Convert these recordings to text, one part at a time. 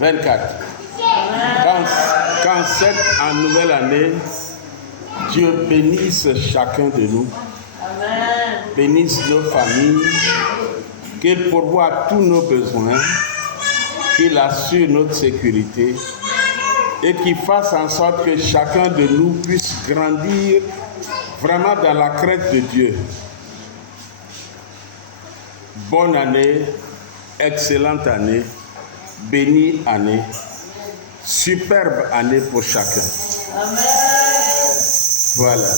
24. Quand cette nouvelle année, Dieu bénisse chacun de nous, bénisse nos familles, qu'il pourvoie tous nos besoins, qu'il assure notre sécurité et qu'il fasse en sorte que chacun de nous puisse grandir vraiment dans la crainte de Dieu. Bonne année, excellente année, bénie année, superbe année pour chacun. Amen. Voilà.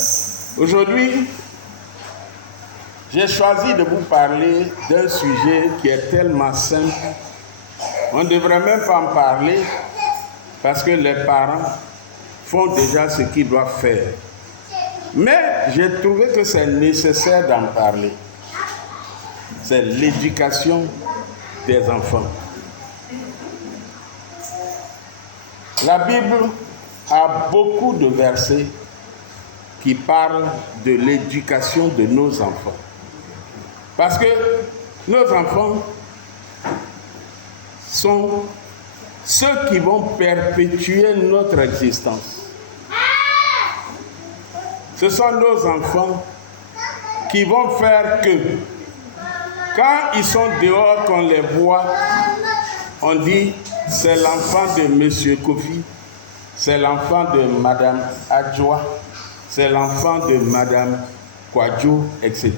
Aujourd'hui, j'ai choisi de vous parler d'un sujet qui est tellement simple. On ne devrait même pas en parler parce que les parents font déjà ce qu'ils doivent faire. Mais j'ai trouvé que c'est nécessaire d'en parler. C'est l'éducation des enfants. La Bible a beaucoup de versets qui parlent de l'éducation de nos enfants. Parce que nos enfants sont ceux qui vont perpétuer notre existence. Ce sont nos enfants qui vont faire que, quand ils sont dehors, qu'on les voit, on dit c'est l'enfant de Monsieur Kofi, c'est l'enfant de Madame Adjoa, c'est l'enfant de Madame Kwadjo, etc.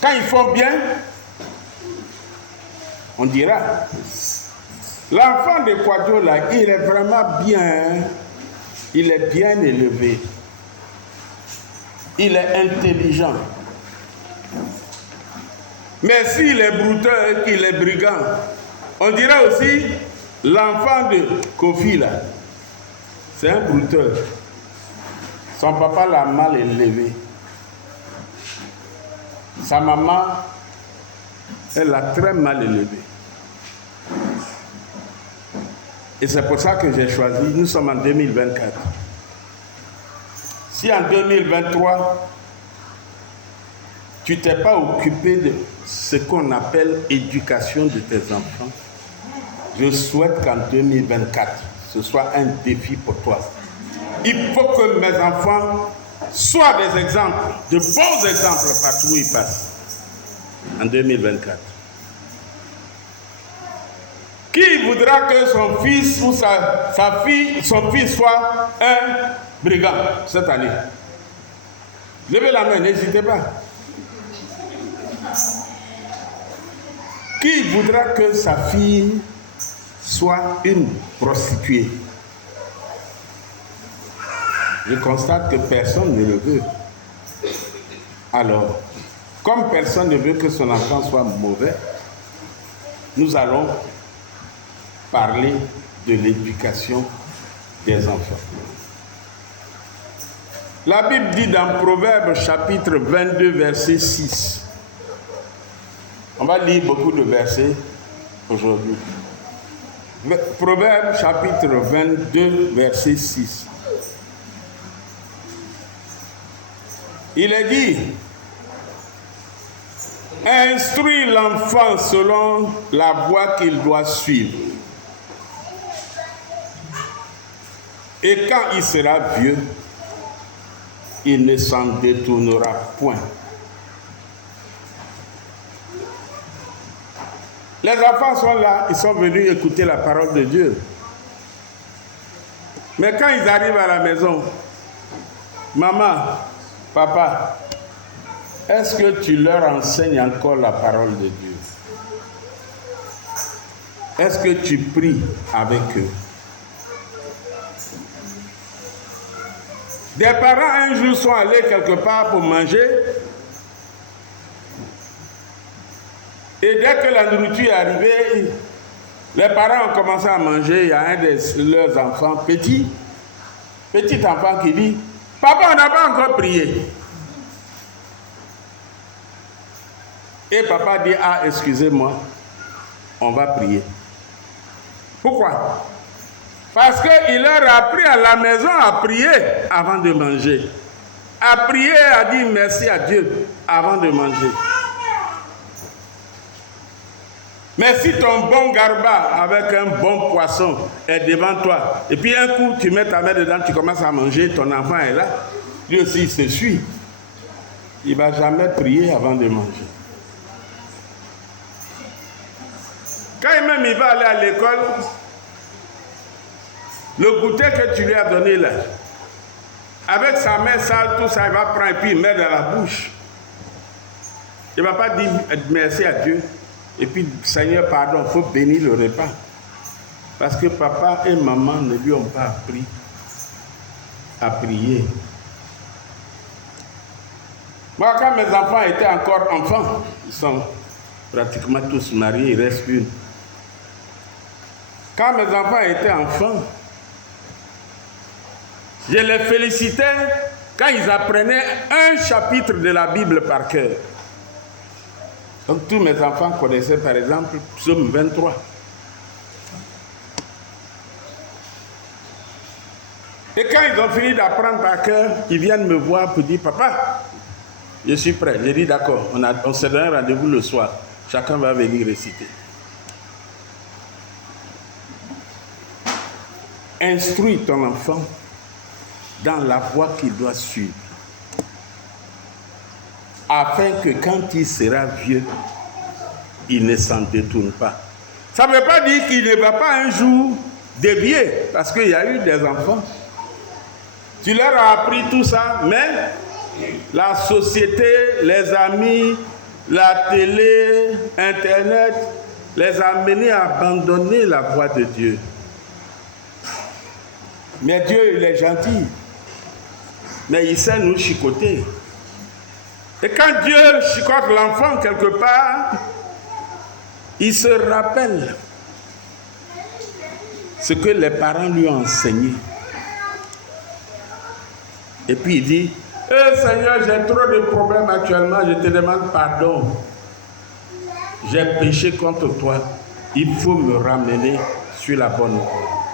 Quand ils font bien, on dira, l'enfant de Kwadjo là, il est vraiment bien, il est bien élevé, il est intelligent. Mais s'il est brouteux, qu'il est brigand, on dira aussi l'enfant de Kofi là, c'est un brouteur. Son papa l'a mal élevé. Sa maman, elle l'a très mal élevé. Et c'est pour ça que j'ai choisi, nous sommes en 2024. Si en 2023, tu ne t'es pas occupé de ce qu'on appelle éducation de tes enfants, je souhaite qu'en 2024, ce soit un défi pour toi. Il faut que mes enfants soient des exemples, de bons exemples partout où ils passent, en 2024. Qui voudra que son fils ou sa fille, son fils soit un brigand cette année? Levez la main, n'hésitez pas. Qui voudra que sa fille soit une prostituée? Je constate que personne ne le veut. Alors, comme personne ne veut que son enfant soit mauvais, nous allons parler de l'éducation des enfants. La Bible dit dans Proverbes chapitre 22, verset 6. On va lire beaucoup de versets aujourd'hui. Proverbes chapitre 22, verset 6. Il est dit, instruis l'enfant selon la voie qu'il doit suivre. Et quand il sera vieux, il ne s'en détournera point. Les enfants sont là, ils sont venus écouter la parole de Dieu. Mais quand ils arrivent à la maison, maman, papa, est-ce que tu leur enseignes encore la parole de Dieu? Est-ce que tu pries avec eux? Des parents un jour sont allés quelque part pour manger. Et dès que la nourriture est arrivée, les parents ont commencé à manger. Il y a un de leurs enfants, petit enfant qui dit, papa, on n'a pas encore prié. Et papa dit, ah, excusez-moi, on va prier. Pourquoi? Parce qu'il leur a appris à la maison à prier avant de manger. À prier, à dire merci à Dieu avant de manger. Mais si ton bon garba avec un bon poisson est devant toi, et puis un coup tu mets ta main dedans, tu commences à manger, ton enfant est là, lui aussi il se suit. Il ne va jamais prier avant de manger. Quand même il va aller à l'école, le goûter que tu lui as donné là, avec sa main sale, tout ça, il va prendre et puis il met dans la bouche. Il ne va pas dire merci à Dieu. Et puis, Seigneur, pardon, il faut bénir le repas. Parce que papa et maman ne lui ont pas appris à prier. Moi, quand mes enfants étaient encore enfants, ils sont pratiquement tous mariés, il reste une. Quand mes enfants étaient enfants, je les félicitais quand ils apprenaient un chapitre de la Bible par cœur. Donc tous mes enfants connaissaient par exemple Psaume 23. Et quand ils ont fini d'apprendre par cœur, ils viennent me voir pour dire « Papa, je suis prêt ». J'ai dit « D'accord, on s'est donné rendez-vous le soir. Chacun va venir réciter ». Instruis ton enfant dans la voie qu'il doit suivre, afin que quand il sera vieux, il ne s'en détourne pas. Ça ne veut pas dire qu'il ne va pas un jour dévier, parce qu'il y a eu des enfants. Tu leur as appris tout ça, mais la société, les amis, la télé, Internet, les a menés à abandonner la voie de Dieu. Mais Dieu, il est gentil. Mais il sait nous chicoter. Et quand Dieu chicote l'enfant quelque part, il se rappelle ce que les parents lui ont enseigné. Et puis il dit, Seigneur, j'ai trop de problèmes actuellement, je te demande pardon. J'ai péché contre toi. Il faut me ramener sur la bonne voie.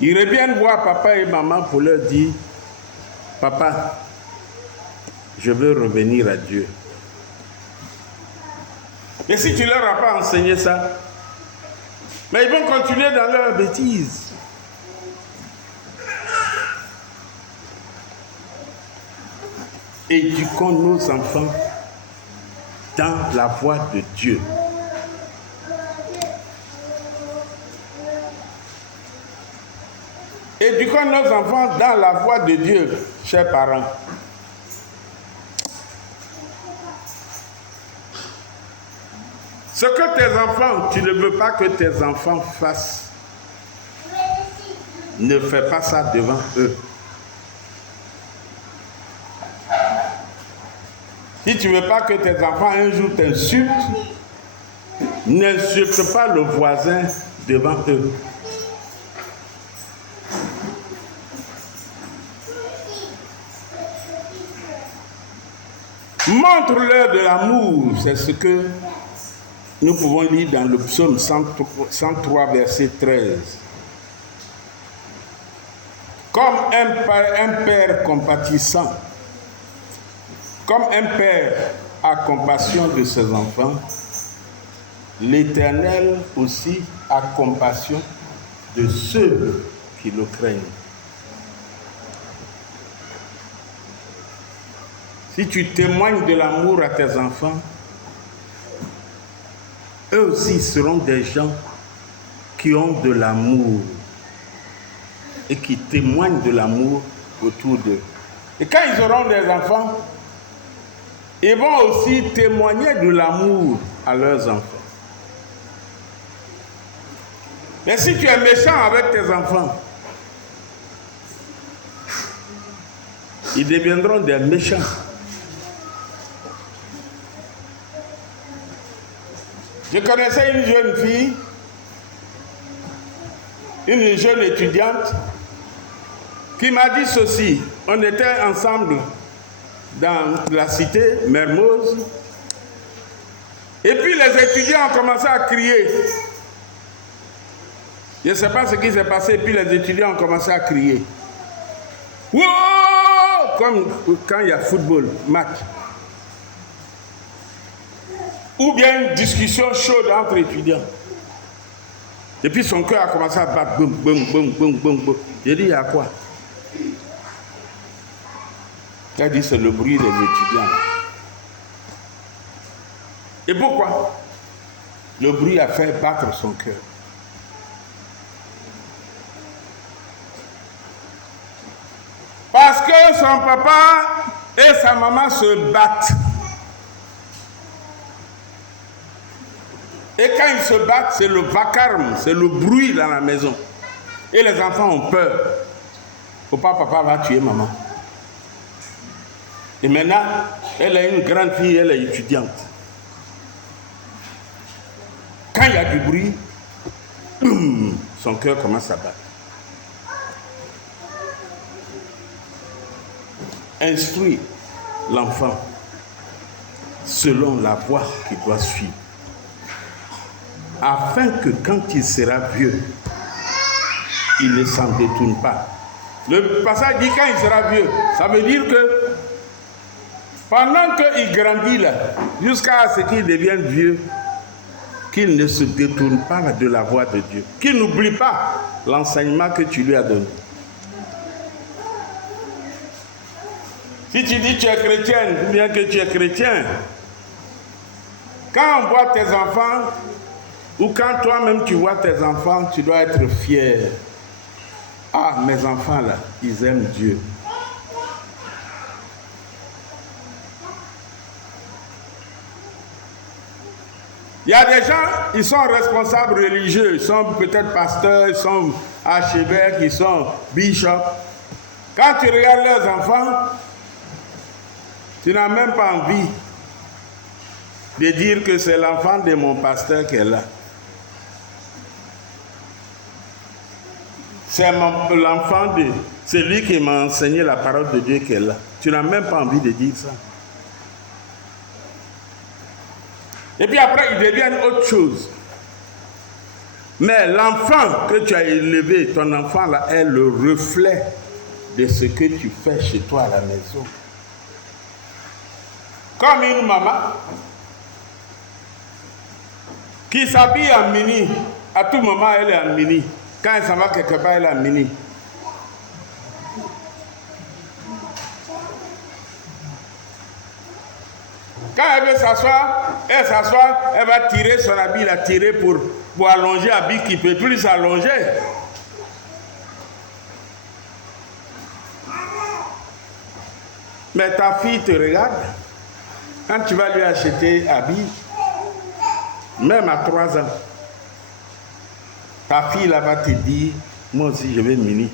Ils reviennent voir papa et maman pour leur dire, papa, je veux revenir à Dieu. Et si tu ne leur as pas enseigné ça, mais ils vont continuer dans leurs bêtises. Éduquons nos enfants dans la voie de Dieu. Éduquons nos enfants dans la voie de Dieu, chers parents. Ce que tes enfants, tu ne veux pas que tes enfants fassent, ne fais pas ça devant eux. Si tu ne veux pas que tes enfants un jour t'insultent, n'insulte pas le voisin devant eux. Montre-leur de l'amour, c'est ce que nous pouvons lire dans le psaume 103, verset 13. Comme un père compatissant, comme un père a compassion de ses enfants, l'Éternel aussi a compassion de ceux qui le craignent. Si tu témoignes de l'amour à tes enfants, eux aussi seront des gens qui ont de l'amour et qui témoignent de l'amour autour d'eux. Et quand ils auront des enfants, ils vont aussi témoigner de l'amour à leurs enfants. Mais si tu es méchant avec tes enfants, ils deviendront des méchants. Je connaissais une jeune fille, une jeune étudiante, qui m'a dit ceci. On était ensemble dans la cité Mermoz, et puis les étudiants ont commencé à crier. Je ne sais pas ce qui s'est passé, et puis les étudiants ont commencé à crier. Wow! Comme quand il y a football, match. Ou bien une discussion chaude entre étudiants. Et puis son cœur a commencé à battre. Boum, boum, boum, boum, boum, boum. J'ai dit, il y a quoi? Il a dit, c'est le bruit des étudiants. Et pourquoi? Le bruit a fait battre son cœur. Parce que son papa et sa maman se battent. Et quand ils se battent, c'est le vacarme, c'est le bruit dans la maison. Et les enfants ont peur. Papa va tuer maman. Et maintenant, elle est une grande fille, elle est étudiante. Quand il y a du bruit, boum, son cœur commence à battre. Instruis l'enfant selon la voie qu'il doit suivre, afin que quand il sera vieux, il ne s'en détourne pas. Le passage dit quand il sera vieux, ça veut dire que pendant qu'il grandit là, jusqu'à ce qu'il devienne vieux, qu'il ne se détourne pas de la voie de Dieu, qu'il n'oublie pas l'enseignement que tu lui as donné. Si tu dis que tu es chrétienne, ou bien que tu es chrétien, quand on voit tes enfants, ou quand toi-même tu vois tes enfants, tu dois être fier. Ah, mes enfants là, ils aiment Dieu. Il y a des gens, ils sont responsables religieux, ils sont peut-être pasteurs, ils sont archevêques, ils sont bishops. Quand tu regardes leurs enfants, tu n'as même pas envie de dire que c'est l'enfant de mon pasteur qui est là. C'est l'enfant de celui qui m'a enseigné la parole de Dieu qui est là. Tu n'as même pas envie de dire ça. Et puis après, ils deviennent autre chose. Mais l'enfant que tu as élevé, ton enfant là, est le reflet de ce que tu fais chez toi à la maison. Comme une maman qui s'habille en mini. À tout moment, elle est en mini. Quand elle s'en va quelque part, elle est en mini. Quand elle veut s'asseoir, elle va tirer son habit, la tirer pour allonger l'habit qui ne peut plus s'allonger. Mais ta fille te regarde. Quand tu vas lui acheter habit, même à 3 ans, ta fille là va te dire, moi aussi je vais mini.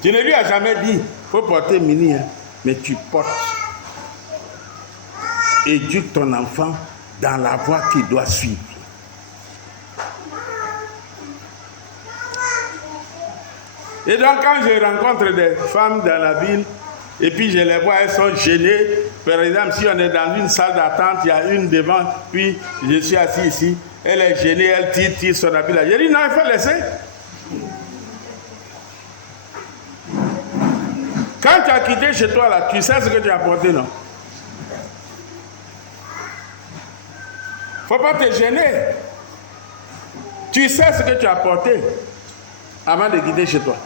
Tu ne lui as jamais dit, il faut porter mini, hein, mais tu portes. Éduque ton enfant dans la voie qu'il doit suivre. Et donc quand je rencontre des femmes dans la ville, et puis je les vois, elles sont gênées. Par exemple, si on est dans une salle d'attente, il y a une devant, puis je suis assis ici, elle est gênée, elle tire son habit là. Je dis non, il faut laisser. Quand tu as quitté chez toi là, tu sais ce que tu as porté, non? Il ne faut pas te gêner. Tu sais ce que tu as porté avant de quitter chez toi.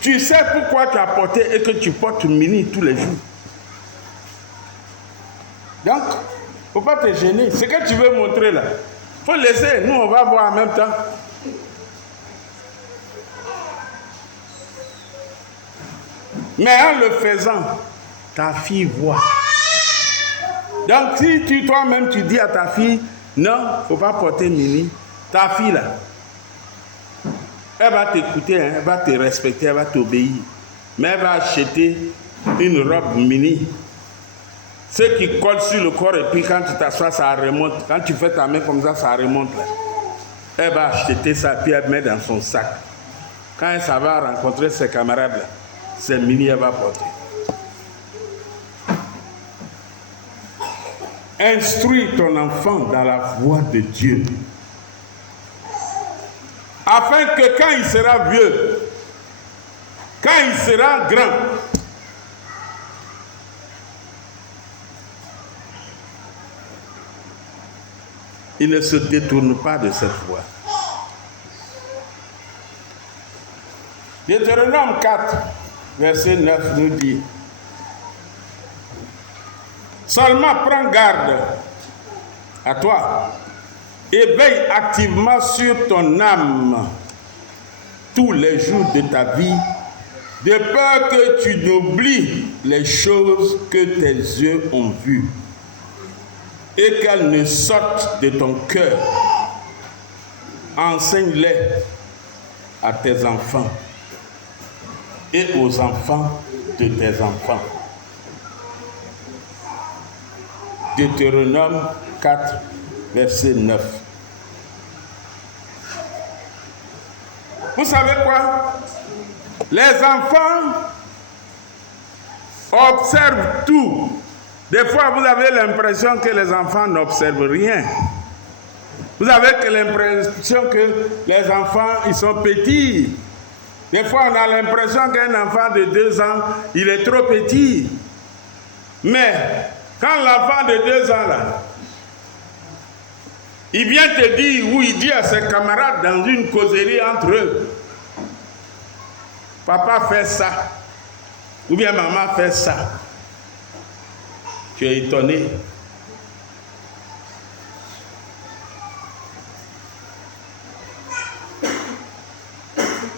Tu sais pourquoi tu as porté et que tu portes mini tous les jours. Donc, il ne faut pas te gêner. Ce que tu veux montrer là, il faut laisser. Nous, on va voir en même temps. Mais en le faisant, ta fille voit. Donc, si toi-même tu dis à ta fille, non, il ne faut pas porter mini, ta fille là, elle va t'écouter, hein, elle va te respecter, elle va t'obéir. Mais elle va acheter une robe mini. Ce qui colle sur le corps et puis quand tu t'assois, ça remonte. Quand tu fais ta main comme ça remonte là. Elle va acheter ça puis elle met dans son sac. Quand elle s'en va rencontrer ses camarades là, c'est mini, elle va porter. Instruis ton enfant dans la voie de Dieu. Afin que quand il sera vieux, quand il sera grand, il ne se détourne pas de cette voie. Deutéronome 4, verset 9 nous dit: seulement prends garde à toi et veille activement sur ton âme tous les jours de ta vie, de peur que tu n'oublies les choses que tes yeux ont vues et qu'elles ne sortent de ton cœur. Enseigne-les à tes enfants et aux enfants de tes enfants. Deutéronome 4, verset 9. Vous savez quoi? Les enfants observent tout. Des fois, vous avez l'impression que les enfants n'observent rien. Vous avez l'impression que les enfants, ils sont petits. Des fois, on a l'impression qu'un enfant de 2 ans, il est trop petit. Mais quand l'enfant de 2 ans, là, il vient te dire, ou il dit à ses camarades dans une causerie entre eux, papa fait ça, ou bien maman fait ça, tu es étonné.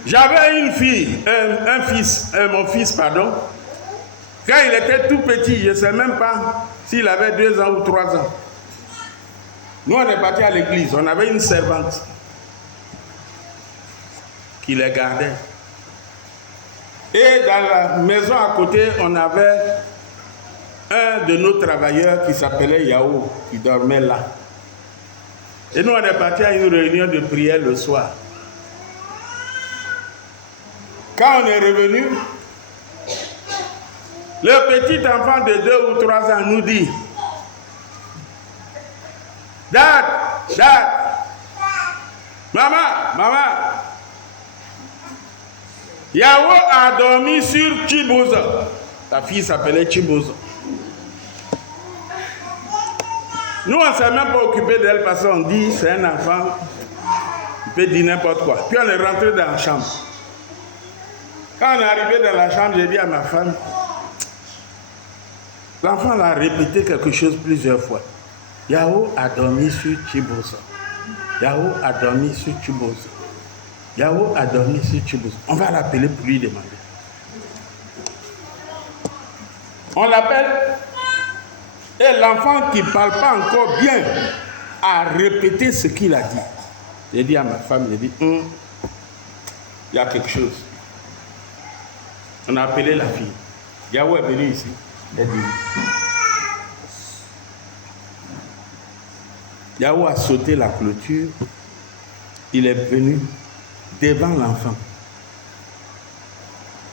J'avais une fille, mon fils, pardon. Quand il était tout petit, je ne sais même pas s'il avait 2 ans ou 3 ans. Nous, on est partis à l'église, on avait une servante qui les gardait. Et dans la maison à côté, on avait un de nos travailleurs qui s'appelait Yao, qui dormait là. Et nous, on est partis à une réunion de prière le soir. Quand on est revenu, le petit enfant de 2 ou 3 ans nous dit: Dad, maman, Yao a dormi sur Chiboza. Ta fille s'appelait Chiboza. Nous, on ne s'est même pas occupé d'elle parce qu'on dit c'est un enfant, il peut dire n'importe quoi. Puis on est rentré dans la chambre. Quand on est arrivé dans la chambre, j'ai dit à ma femme, l'enfant a répété quelque chose plusieurs fois. Yao a dormi sur Chiboza. Yao a dormi sur Chiboza. Yao a dormi sur Chiboza. On va l'appeler pour lui demander. On l'appelle et l'enfant qui ne parle pas encore bien a répété ce qu'il a dit. J'ai dit à ma femme, j'ai dit, il y a quelque chose. On a appelé la fille. Yao est venu ici. Elle dit, Yao a sauté la clôture. Il est venu devant l'enfant.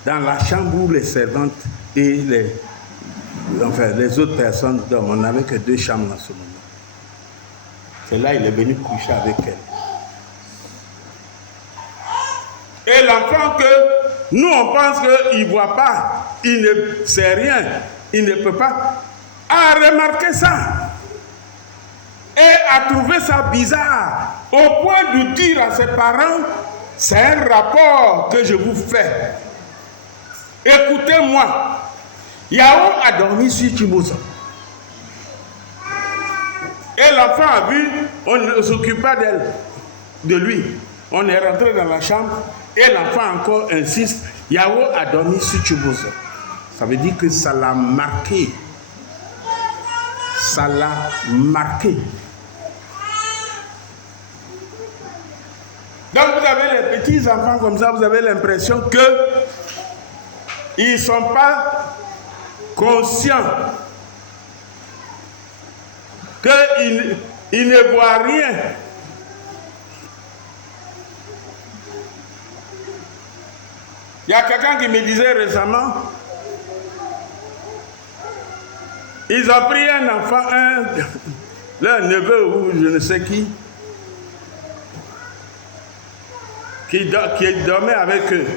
Dans la chambre où les servantes et les autres personnes dorment. On n'avait que 2 chambres en ce moment. C'est là qu'il est venu coucher avec elle. Et l'enfant que nous on pense qu'il ne voit pas, il ne sait rien, il ne peut pas, a remarqué ça. Et a trouvé ça bizarre, au point de dire à ses parents, c'est un rapport que je vous fais. Écoutez-moi, Yao a dormi sur Chiboza. Et l'enfant a vu, on ne s'occupe pas de lui. On est rentré dans la chambre et l'enfant encore insiste, Yao a dormi sur Chiboza. Ça veut dire que ça l'a marqué. Ça l'a marqué. Donc vous avez les petits enfants comme ça, vous avez l'impression que ils ne sont pas conscients, qu'ils ne voient rien. Il y a quelqu'un qui me disait récemment, ils ont pris un enfant, leur neveu ou je ne sais qui dormait avec eux.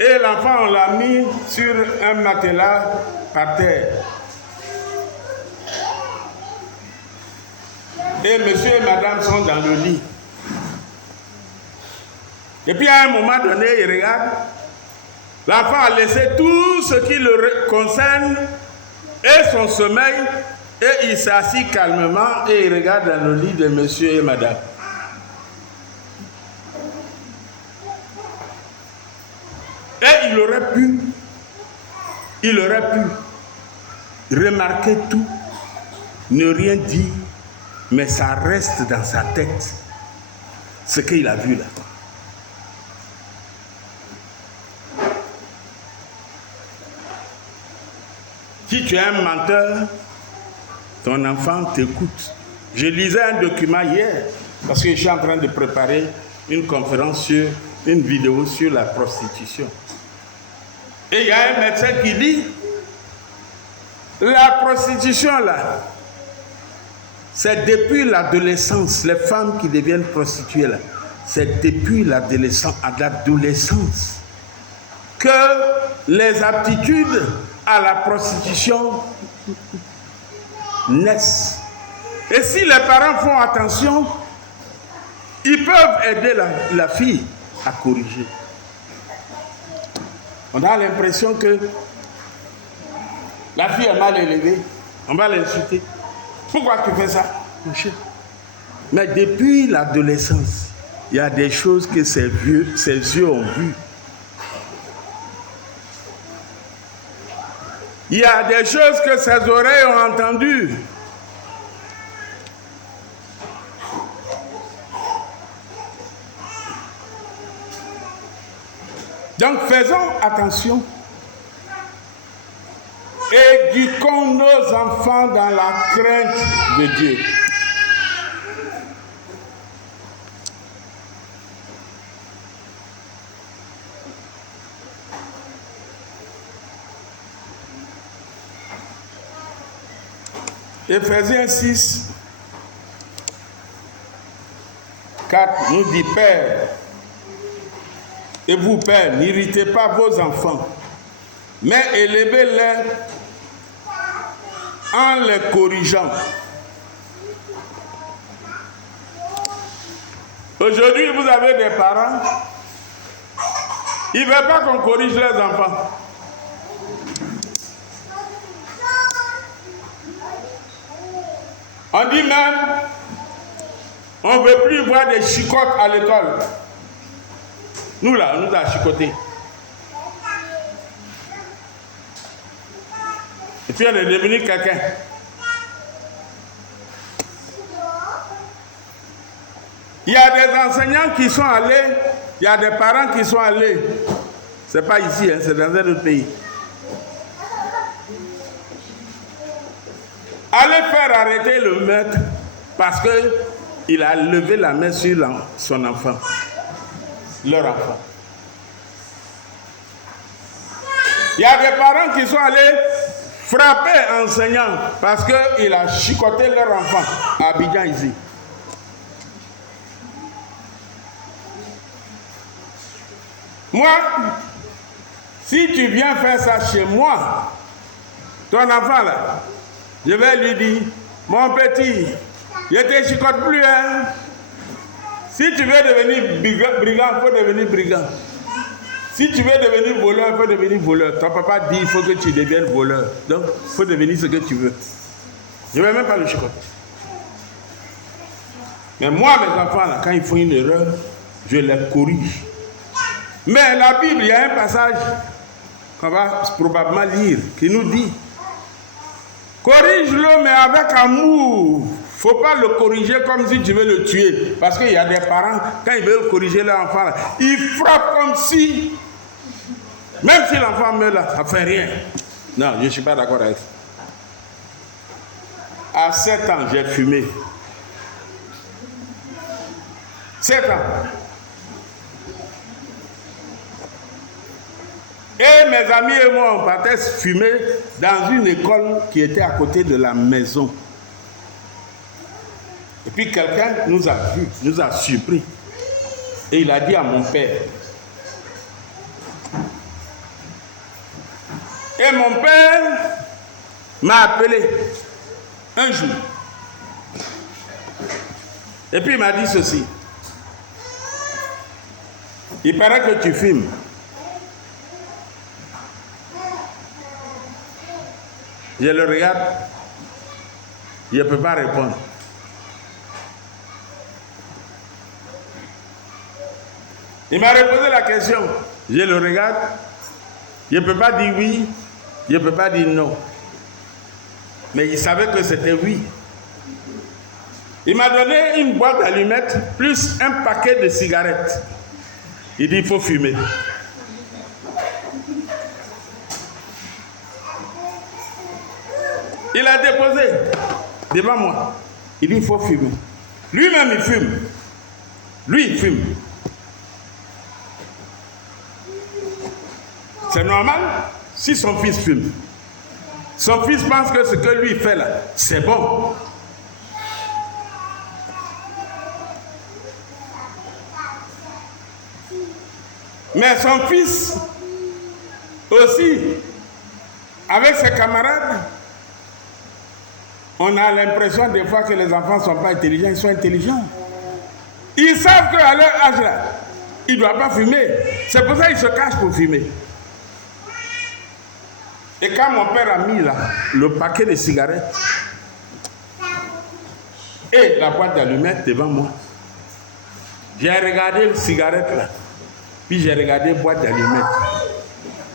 Et l'enfant, on l'a mis sur un matelas par terre. Et monsieur et madame sont dans le lit. Et puis à un moment donné, il regarde. L'enfant a laissé tout ce qui le concerne et son sommeil. Et il s'assit calmement et il regarde dans le lit de monsieur et madame. Et il aurait pu remarquer tout, ne rien dire, mais ça reste dans sa tête, ce qu'il a vu là. Si tu es un menteur, ton enfant t'écoute. Je lisais un document hier, parce que je suis en train de préparer une conférence sur une vidéo sur la prostitution. Et il y a un médecin qui dit, la prostitution là, c'est depuis l'adolescence, les femmes qui deviennent prostituées là, c'est depuis l'adolescence que les aptitudes à la prostitution naissent. Et si les parents font attention, ils peuvent aider la fille à corriger. On a l'impression que la fille est mal élevée, on va l'insulter. Pourquoi tu fais ça, mon cher? Mais depuis l'adolescence, il y a des choses que ses yeux ont vues. Il y a des choses que ses oreilles ont entendues. Donc faisons attention. Éduquons nos enfants dans la crainte de Dieu. Éphésiens 6, 4 nous dit, Père, et vous, Père, n'irritez pas vos enfants, mais élevez-les en les corrigeant. Aujourd'hui, vous avez des parents, ils ne veulent pas qu'on corrige leurs enfants. On dit même, on ne veut plus voir des chicottes à l'école. Nous là, on nous a chicotés. Et puis on est devenu quelqu'un. Il y a des enseignants qui sont allés, il y a des parents qui sont allés. Ce n'est pas ici, hein, c'est dans un autre pays. Allez faire arrêter le maître parce qu'il a levé la main sur son enfant, leur enfant. Il y a des parents qui sont allés frapper enseignant parce qu'il a chicoté leur enfant à Abidjan ici. Moi, si tu viens faire ça chez moi, ton enfant là, je vais lui dire, mon petit, je ne te chicote plus, hein. Si tu veux devenir brigand, il faut devenir brigand. Si tu veux devenir voleur, il faut devenir voleur. Ton papa dit, il faut que tu deviennes voleur. Donc, il faut devenir ce que tu veux. Je ne vais même pas le chicoter. Mais moi, mes enfants, là, quand ils font une erreur, je les corrige. Mais la Bible, il y a un passage qu'on va probablement lire, qui nous dit, corrige-le, mais avec amour. Il ne faut pas le corriger comme si tu veux le tuer. Parce qu'il y a des parents, quand ils veulent corriger leur enfant, là, ils frappent comme si, même si l'enfant meurt là, ça ne fait rien. Non, je ne suis pas d'accord avec ça. À 7 ans, j'ai fumé. 7 ans. Et mes amis et moi, on partait fumer dans une école qui était à côté de la maison. Et puis quelqu'un nous a vus, nous a surpris. Et il a dit à mon père. Et mon père m'a appelé un jour. Et puis il m'a dit ceci. Il paraît que tu fumes. Je le regarde. Je ne peux pas répondre. Il m'a reposé la question. Je le regarde. Je ne peux pas dire oui. Je ne peux pas dire non. Mais il savait que c'était oui. Il m'a donné une boîte d'allumettes plus un paquet de cigarettes. Il dit, il faut fumer. Il a déposé devant moi. Il dit, il faut fumer. Lui-même, il fume. Lui, il fume. C'est normal si son fils fume. Son fils pense que ce que lui fait là, c'est bon. Mais son fils aussi, avec ses camarades, on a l'impression des fois que les enfants ne sont pas intelligents, ils sont intelligents. Ils savent qu'à leur âge là, ils ne doivent pas fumer. C'est pour ça qu'ils se cachent pour fumer. Et quand mon père a mis là, le paquet de cigarettes et la boîte d'allumettes devant moi, j'ai regardé la cigarette là, puis j'ai regardé la boîte d'allumettes.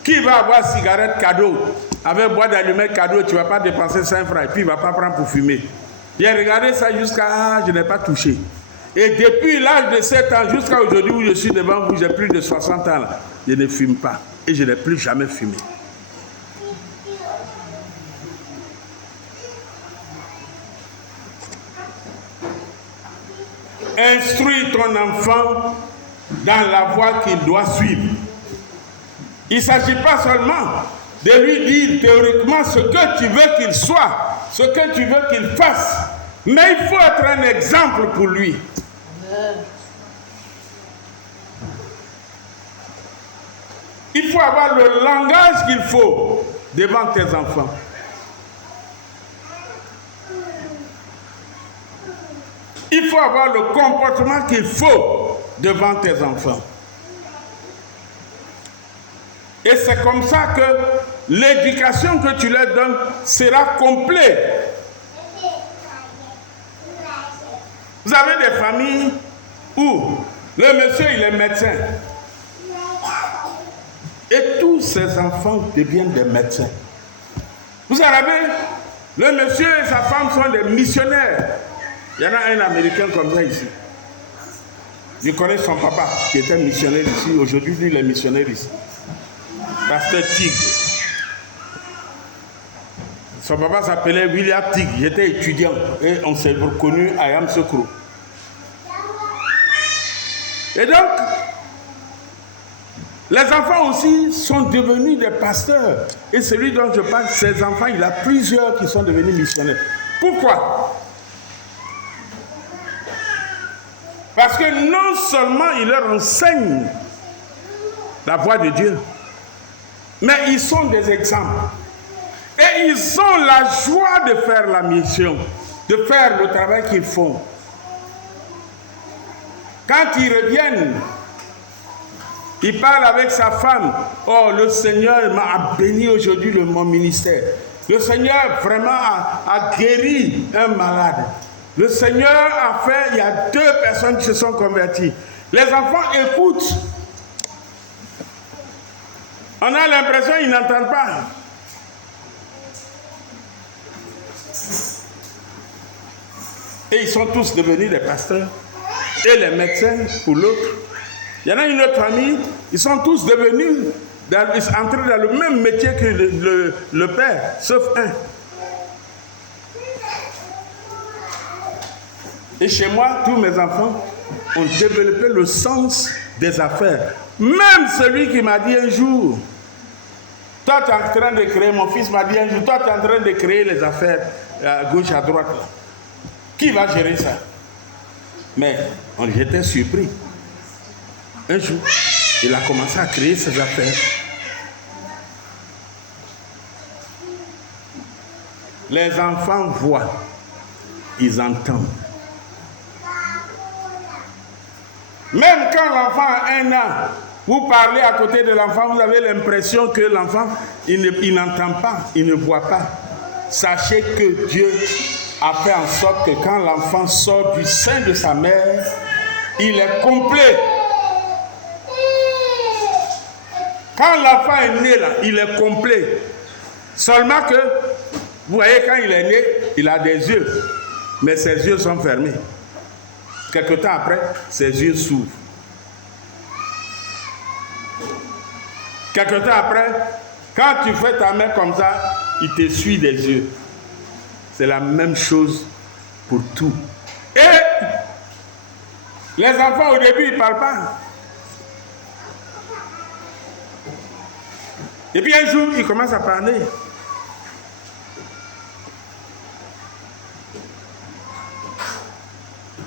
Qui va avoir cigarette cadeau? Avec boîte d'allumettes cadeau, tu ne vas pas dépenser 5 francs et puis il ne va pas prendre pour fumer. J'ai regardé ça jusqu'à... je n'ai pas touché. Et depuis l'âge de 7 ans jusqu'à aujourd'hui où je suis devant vous, j'ai plus de 60 ans là, je ne fume pas. Et je n'ai plus jamais fumé. Instruis ton enfant dans la voie qu'il doit suivre. Il ne s'agit pas seulement de lui dire théoriquement ce que tu veux qu'il soit, ce que tu veux qu'il fasse, mais il faut être un exemple pour lui. Il faut avoir le langage qu'il faut devant tes enfants. Il faut avoir le comportement qu'il faut devant tes enfants. Et c'est comme ça que l'éducation que tu leur donnes sera complète. Vous avez des familles où le monsieur il est médecin. Et tous ses enfants deviennent des médecins. Vous savez, le monsieur et sa femme sont des missionnaires. Il y en a un Américain comme ça ici. Je connais son papa qui était missionnaire ici. Aujourd'hui, lui, il est missionnaire ici. Pasteur Tigre. Son papa s'appelait William Tigre. J'étais étudiant et on s'est reconnu à Yamoussoukro. Et donc, les enfants aussi sont devenus des pasteurs. Et celui dont je parle, ces enfants, il y a plusieurs qui sont devenus missionnaires. Pourquoi? Parce que non seulement il leur enseigne la voie de Dieu, mais ils sont des exemples. Et ils ont la joie de faire la mission, de faire le travail qu'ils font. Quand ils reviennent, ils parlent avec sa femme. Oh, le Seigneur m'a béni aujourd'hui de mon ministère. Le Seigneur vraiment a guéri un malade. Le Seigneur a fait, il y a 2 personnes qui se sont converties. Les enfants écoutent. On a l'impression qu'ils n'entendent pas. Et ils sont tous devenus des pasteurs. Et les médecins pour l'autre. Il y en a une autre famille, ils sont tous devenus, entrés dans le même métier que le père, sauf un. Et chez moi, tous mes enfants ont développé le sens des affaires. Même celui qui m'a dit un jour, toi tu es en train de créer, mon fils m'a dit un jour, toi tu es en train de créer les affaires à gauche, à droite. Là. Qui va gérer ça? Mais j'étais surpris. Un jour, il a commencé à créer ses affaires. Les enfants voient, ils entendent. Même quand l'enfant a 1 an, vous parlez à côté de l'enfant, vous avez l'impression que l'enfant, il n'entend pas, il ne voit pas. Sachez que Dieu a fait en sorte que quand l'enfant sort du sein de sa mère, il est complet. Quand l'enfant est né là, il est complet. Seulement que, vous voyez, quand il est né, il a des yeux, mais ses yeux sont fermés. Quelque temps après, ses yeux s'ouvrent. Quelque temps après, quand tu fais ta main comme ça, il te suit des yeux. C'est la même chose pour tout. Et les enfants, au début, ils ne parlent pas. Et puis un jour, ils commencent à parler.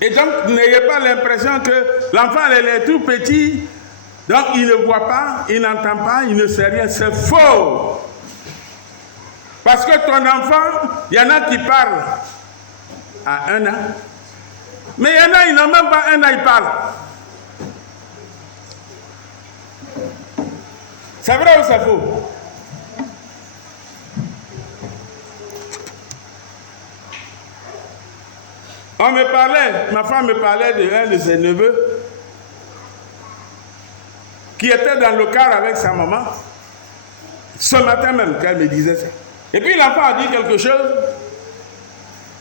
Et donc, n'ayez pas l'impression que l'enfant, il est tout petit, donc il ne voit pas, il n'entend pas, il ne sait rien. C'est faux. Parce que ton enfant, il y en a qui parlent à 1 an. Mais il y en a, ils n'ont même pas 1 an, ils parlent. C'est vrai ou c'est faux? On me parlait, ma femme me parlait d'un de ses neveux qui était dans le car avec sa maman. Ce matin même, qu'elle me disait ça. Et puis l'enfant a dit quelque chose.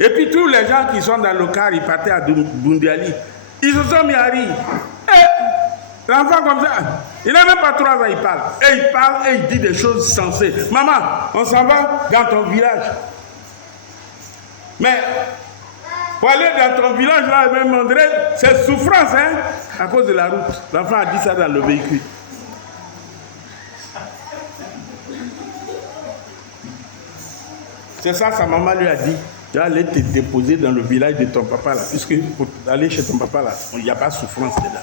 Et puis tous les gens qui sont dans le car, ils partaient à Bundiali. Ils se sont mis à rire. Et l'enfant comme ça, il n'a même pas 3 ans, il parle. Et il parle et il dit des choses sensées. Maman, on s'en va dans ton village. Mais pour aller dans ton village, là, même André, c'est souffrance, hein, à cause de la route. L'enfant a dit ça dans le véhicule. C'est ça, sa maman lui a dit. Tu vas aller te déposer dans le village de ton papa là, puisque pour aller chez ton papa là, il n'y a pas de souffrance dedans.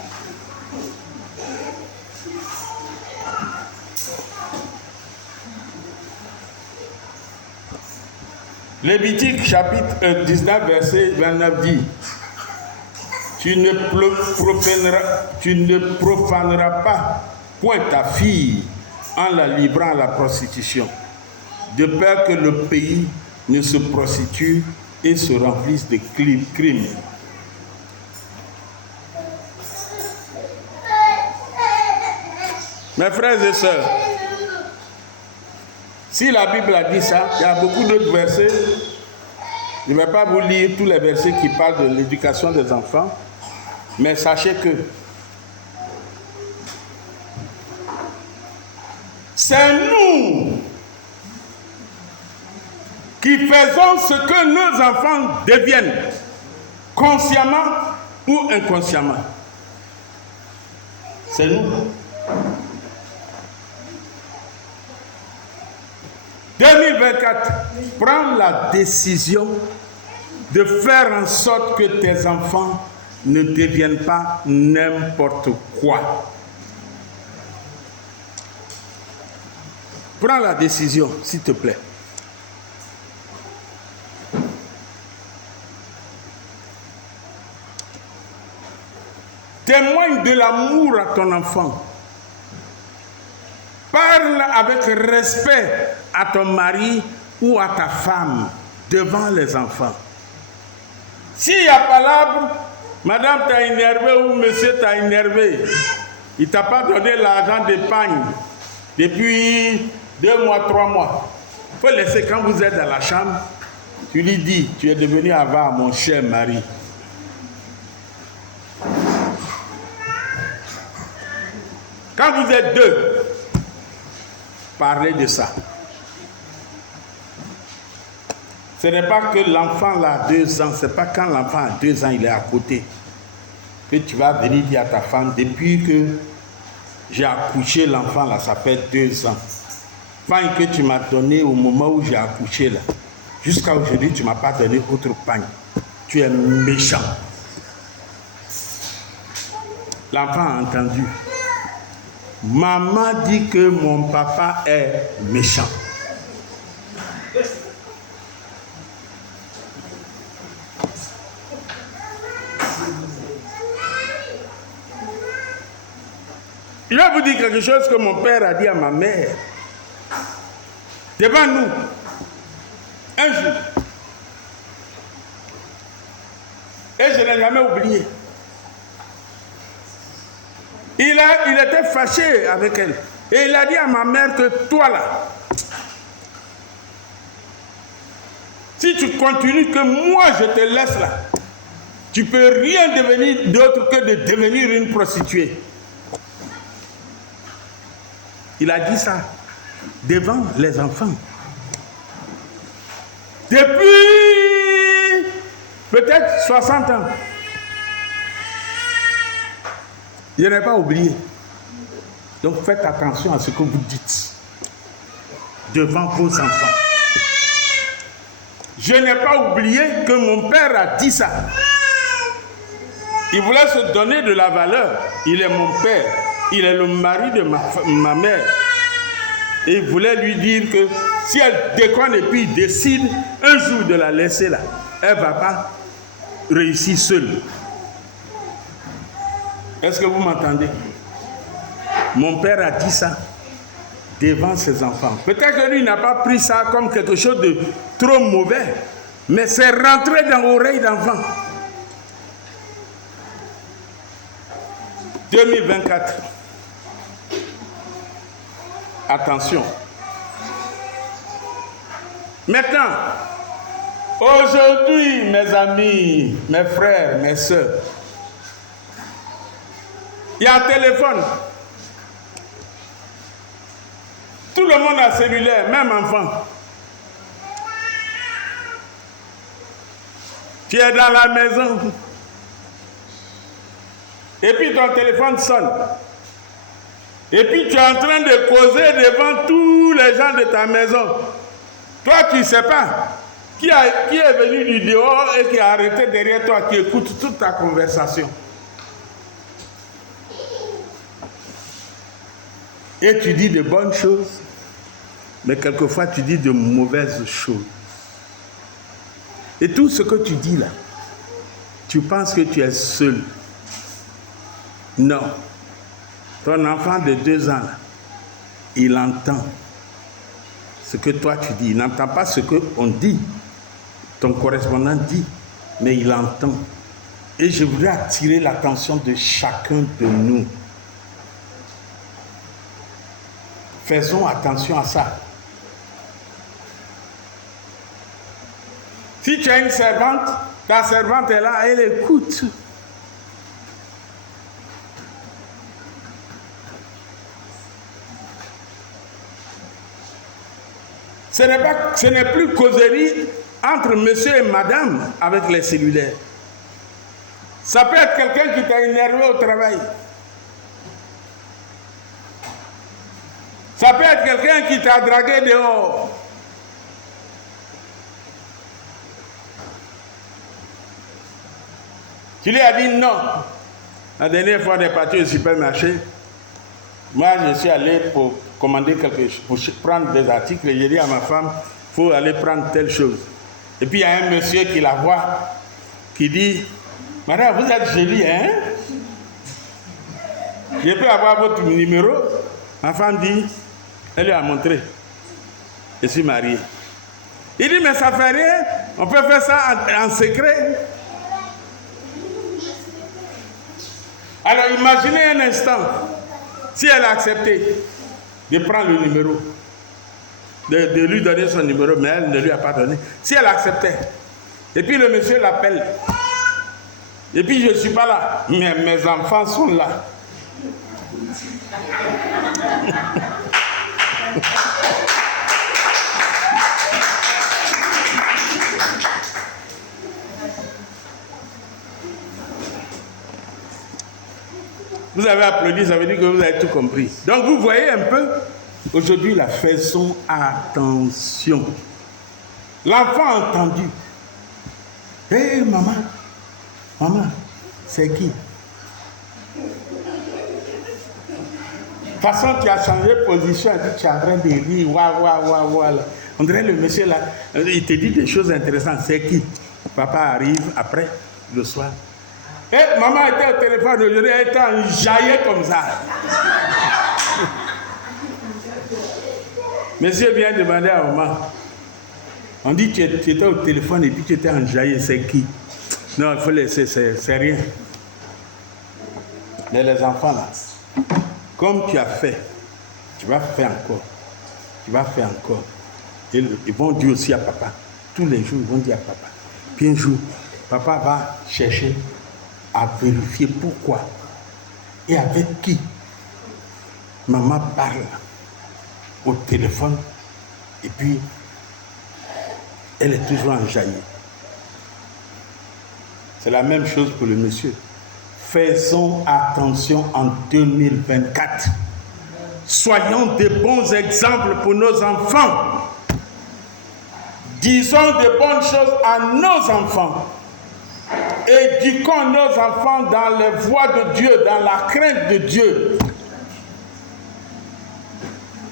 Lévitique chapitre 19 verset 29 dit: tu ne profaneras pas point ta fille en la livrant à la prostitution, de peur que le pays ne se prostitue et se remplisse de crimes. Mes frères et sœurs, si la Bible a dit ça, il y a beaucoup d'autres versets. Je ne vais pas vous lire tous les versets qui parlent de l'éducation des enfants, mais sachez que c'est nous qui faisons ce que nos enfants deviennent, consciemment ou inconsciemment. C'est nous. 2024, prends la décision de faire en sorte que tes enfants ne deviennent pas n'importe quoi. Prends la décision, s'il te plaît. Témoigne de l'amour à ton enfant. Parle avec respect à ton mari ou à ta femme devant les enfants. S'il y a palabre, madame t'a énervé ou monsieur t'a énervé, il ne t'a pas donné l'argent d'épargne depuis 2 mois, 3 mois. Il faut laisser, quand vous êtes dans la chambre, tu lui dis, tu es devenu avare, mon cher mari. Quand vous êtes 2, parlez de ça. Ce n'est pas que l'enfant a 2 ans, ce n'est pas quand l'enfant a 2 ans, il est à côté, que tu vas venir dire à ta femme, depuis que j'ai accouché l'enfant là, ça fait 2 ans. Pagne que tu m'as donné au moment où j'ai accouché là, jusqu'à aujourd'hui, tu ne m'as pas donné autre pagne. Tu es méchant. L'enfant a entendu. Maman dit que mon papa est méchant. Je vais vous dire quelque chose que mon père a dit à ma mère. Devant nous. Un jour. Et je ne l'ai jamais oublié. Il était fâché avec elle. Et il a dit à ma mère que toi là, si tu continues que moi je te laisse là, tu ne peux rien devenir d'autre que de devenir une prostituée. Il a dit ça devant les enfants. Depuis peut-être 60 ans. Je n'ai pas oublié. Donc faites attention à ce que vous dites devant vos enfants. Je n'ai pas oublié que mon père a dit ça. Il voulait se donner de la valeur. Il est mon père. Il est le mari de ma mère. Et il voulait lui dire que si elle déconne et puis décide un jour de la laisser là, elle ne va pas réussir seule. Est-ce que vous m'entendez? Mon père a dit ça devant ses enfants. Peut-être que lui n'a pas pris ça comme quelque chose de trop mauvais, mais c'est rentré dans l'oreille d'enfant. 2024. Attention. Maintenant, aujourd'hui, mes amis, mes frères, mes soeurs, il y a un téléphone. Tout le monde a cellulaire, même enfant. Tu es dans la maison. Et puis ton téléphone sonne. Et puis tu es en train de causer devant tous les gens de ta maison. Toi, tu ne sais pas qui est venu du dehors et qui a arrêté derrière toi, qui écoute toute ta conversation. Et tu dis de bonnes choses, mais quelquefois tu dis de mauvaises choses. Et tout ce que tu dis là, tu penses que tu es seul. Non. Ton enfant de 2 ans, là, il entend ce que toi tu dis. Il n'entend pas ce qu'on dit. Ton correspondant dit, mais il entend. Et je voudrais attirer l'attention de chacun de nous. Faisons attention à ça. Si tu as une servante, ta servante est là, elle écoute. Ce n'est plus causerie entre monsieur et madame avec les cellulaires. Ça peut être quelqu'un qui t'a énervé au travail. Ça peut être quelqu'un qui t'a dragué dehors. Tu lui as dit non. La dernière fois, on est parti au supermarché. Moi, je suis allé pour commander quelque chose, pour prendre des articles. Et j'ai dit à ma femme, il faut aller prendre telle chose. Et puis, il y a un monsieur qui la voit, qui dit, madame, vous êtes jolie, hein? Je peux avoir votre numéro? Ma femme dit, elle lui a montré. Je suis marié. Il dit, mais ça fait rien. On peut faire ça en secret. Alors, imaginez un instant, si elle a accepté de prendre le numéro, de lui donner son numéro, mais elle ne lui a pas donné. Si elle acceptait, et puis le monsieur l'appelle, et puis je ne suis pas là, mais mes enfants sont là. Vous avez applaudi, ça veut dire que vous avez tout compris. Donc vous voyez un peu, aujourd'hui, là, faisons attention. L'enfant a entendu. Hé, maman, c'est qui? De toute façon, tu as changé de position, tu es en train de rire, waouh. On dirait le monsieur là, il te dit des choses intéressantes. C'est qui? Papa arrive après, le soir. Et maman était au téléphone aujourd'hui, elle était enjaillée comme ça. Monsieur vient demander à maman. On dit que tu étais au téléphone et puis tu étais enjaillé. C'est qui? Non, il faut laisser, c'est rien. Mais les enfants là, comme tu as fait, tu vas faire encore. Tu vas faire encore. Et ils vont dire aussi à papa. Tous les jours, ils vont dire à papa. Puis un jour, papa va chercher à vérifier pourquoi et avec qui maman parle au téléphone et puis elle est toujours enjaillée. C'est la même chose pour le monsieur. Faisons attention en 2024. Soyons de bons exemples pour nos enfants. Disons de bonnes choses à nos enfants. Éduquons nos enfants dans les voies de Dieu, dans la crainte de Dieu.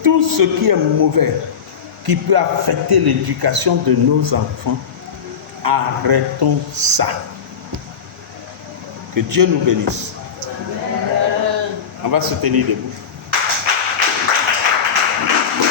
Tout ce qui est mauvais, qui peut affecter l'éducation de nos enfants, arrêtons ça. Que Dieu nous bénisse. On va se tenir debout.